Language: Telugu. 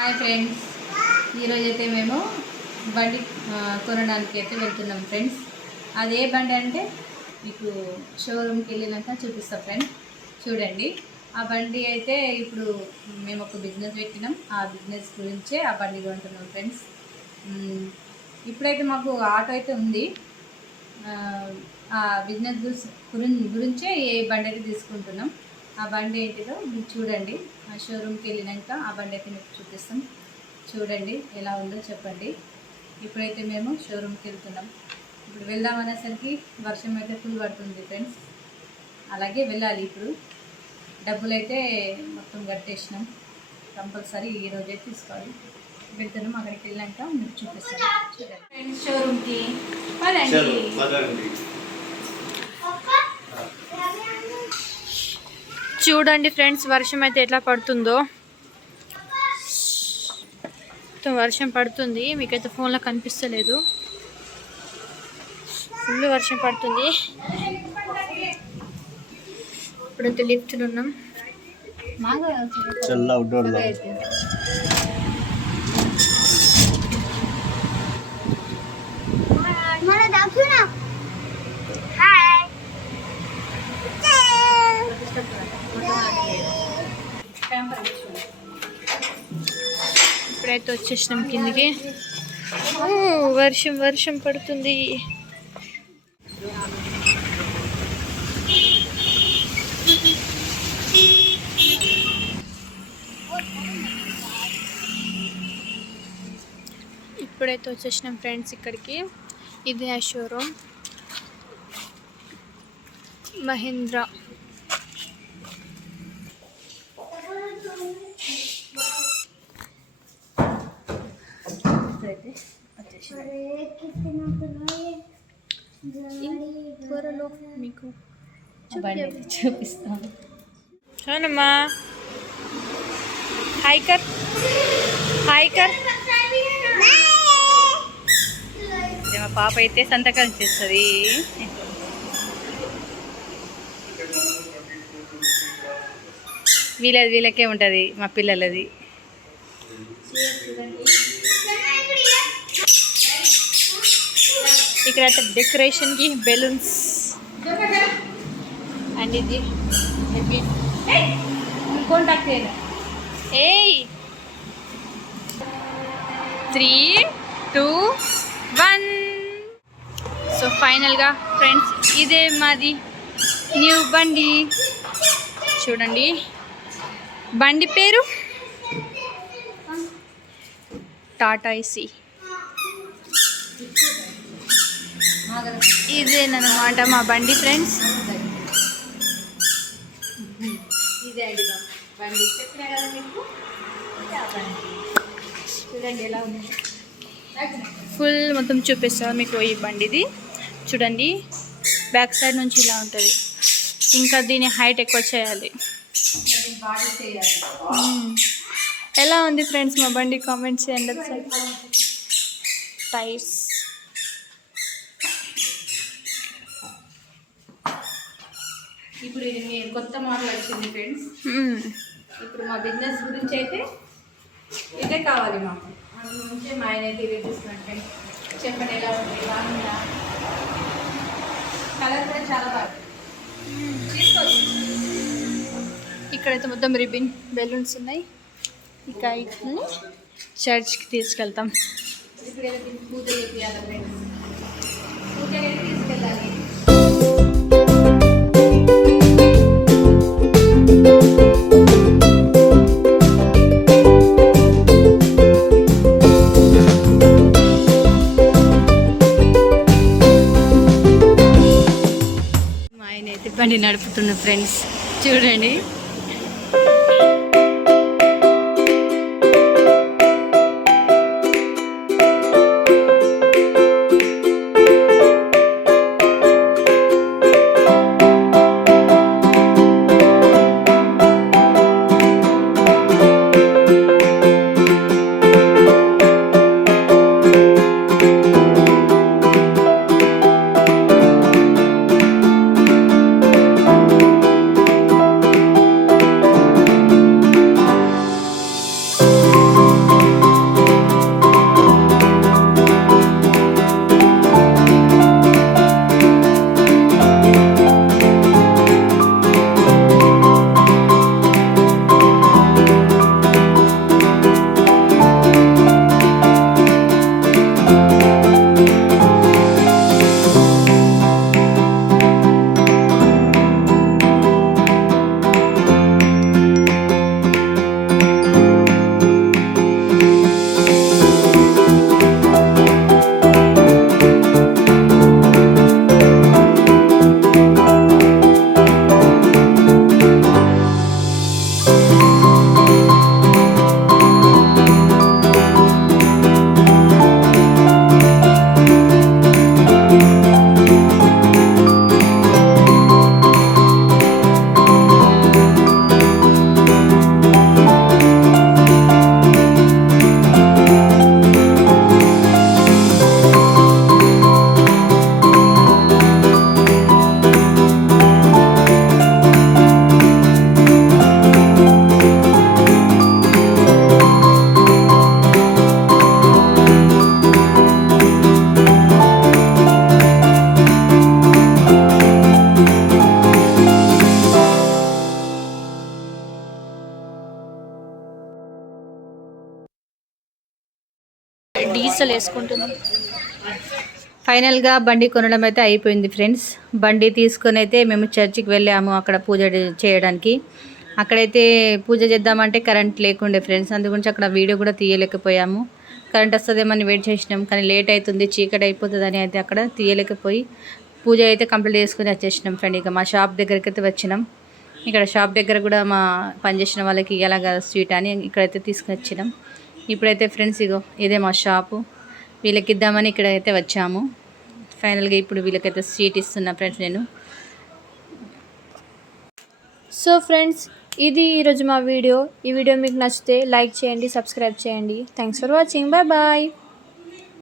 హాయ్ ఫ్రెండ్స్, ఈరోజైతే మేము బండి కొనడానికి అయితే వెళ్తున్నాం ఫ్రెండ్స్. అది ఏ బండి అంటే మీకు షోరూమ్కి వెళ్ళినాక చూపిస్తాం ఫ్రెండ్స్. చూడండి, ఆ బండి అయితే ఇప్పుడు మేము ఒక బిజినెస్ పెట్టినాం. ఆ బిజినెస్ గురించే ఆ బండి కొంటున్నాం ఫ్రెండ్స్. ఇప్పుడైతే మాకు ఆటో అయితే ఉంది. ఆ బిజినెస్ గురించే ఏ బండి అయితే తీసుకుంటున్నాం. ఆ బండి ఏంటిదో మీరు చూడండి. ఆ షోరూమ్కి వెళ్ళినాక ఆ బండి అయితే మీకు చూపిస్తాం. చూడండి ఎలా ఉందో చెప్పండి. ఇప్పుడైతే మేము షోరూమ్కి వెళ్తున్నాం. ఇప్పుడు వెళ్దామనేసరికి వర్షం అయితే ఫుల్ పడుతుంది ఫ్రెండ్స్. అలాగే వెళ్ళాలి. ఇప్పుడు డబ్బులు అయితే మొత్తం కట్టేసినాం. కంపల్సరీ ఈరోజే తీసుకోవాలి. వెళ్తున్నాం. అక్కడికి వెళ్ళాక మీకు చూపిస్తాం. చూడండి ఫ్రెండ్స్, షోరూమ్కి పదండి. చూడండి ఫ్రెండ్స్, వర్షం అయితే ఎట్లా పడుతుందో. వర్షం పడుతుంది, మీకైతే ఫోన్లో కనిపిస్తలేదు. ఫుల్ వర్షం పడుతుంది. ఇప్పుడైతే లిఫ్ట్లో ఉన్నాం. ఇప్పుడైతే వచ్చేసినాం కిందికి. వర్షం పడుతుంది. ఇప్పుడైతే వచ్చేసినాం ఫ్రెండ్స్ ఇక్కడికి. ఇది ఆ షోరూమ్ మహీంద్రా. త్వరలో మీకు చూపిస్తాను. చూడమ్మా, హాయ్ కర్. మా పాప అయితే సంతకాలు చేస్తుంది. వీళ్ళకే ఉంటుంది, మా పిల్లలది. ఇక్కడ డెకరేషన్కి బెలూన్స్ అండ్ ఇది కాంటాక్ట్ 3, 2, 1. సో ఫైనల్గా ఫ్రెండ్స్, ఇదే మాది న్యూ బండి. చూడండి, బండి పేరు టాటా ఏసీ. ఇదేనమాట మా బండి ఫ్రెండ్స్. ఇదే అండి బండి, చెప్పినా కదా మీకు. చూడండి ఎలా ఉంది. ఫుల్ మొత్తం చూపిస్తాను మీకు ఈ బండిది. చూడండి, బ్యాక్ సైడ్ నుంచి ఇలా ఉంటుంది. ఇంకా దీని హైట్ ఎక్కువ చేయాలి. బాడీ చేయాలి. ఎలా ఉంది ఫ్రెండ్స్ మా బండి? కామెంట్ చేయండి ఒకసారి. టైర్స్ ఇప్పుడు ఇది కొత్త మోడల్ వచ్చింది ఫ్రెండ్స్. ఇప్పుడు మా బిజినెస్ గురించి అయితే ఇదే కావాలి మాకు. అందులో నుంచే మా ఆయన అయితే ఇదే తీసుకున్నాను ఫ్రెండ్స్. చెప్పండి ఎలా ఉంది, బాగుందా? కలర్ కూడా చాలా బాగుంది. తీసుకోవచ్చు. ఇక్కడైతే మొత్తం రిబ్బన్ బెలూన్స్ ఉన్నాయి. ఇక ఇట్ని చర్చ్కి తీసుకెళ్తాం. ఇప్పుడు ఏదైతే పూజ చేయాలి ఫ్రెండ్స్. పూజ తీసుకెళ్ళాలి. మా ఆయన అయితే బండి నడుపుతున్న ఫ్రెండ్స్. చూడండి, డీజిల్ వేసుకుంటుంది. ఫైనల్గా బండి కొనడం అయితే అయిపోయింది ఫ్రెండ్స్. బండి తీసుకొని అయితే మేము చర్చికి వెళ్ళాము అక్కడ పూజ చేయడానికి. అక్కడైతే పూజ చేద్దామంటే కరెంట్ లేకుండే ఫ్రెండ్స్, అందుగురించి అక్కడ వీడియో కూడా తీయలేకపోయాము. కరెంట్ వస్తుందేమని వెయిట్ చేసినాం, కానీ లేట్ అవుతుంది, చీకటి అయిపోతుందని అయితే అక్కడ తీయలేకపోయి పూజ అయితే కంప్లీట్ చేసుకుని వచ్చేసినాం ఫ్రెండ్. ఇక మా షాప్ దగ్గరికి అయితే వచ్చినాం. ఇక్కడ షాప్ దగ్గర కూడా మా పనిచేసిన వాళ్ళకి ఇలాగ స్వీట్ అని ఇక్కడైతే తీసుకుని వచ్చినాం. ఇప్పుడైతే ఫ్రెండ్స్ ఇగో ఇదే మా షాపు, వీళ్ళకి ఇద్దామని ఇక్కడైతే వచ్చాము. ఫైనల్గా ఇప్పుడు వీళ్ళకైతే స్వీట్ ఇస్తున్నా ఫ్రెండ్స్ నేను. సో ఫ్రెండ్స్, ఇది ఈరోజు మా వీడియో. ఈ వీడియో మీకు నచ్చితే లైక్ చేయండి, సబ్స్క్రైబ్ చేయండి. Thanks for watching. Bye bye.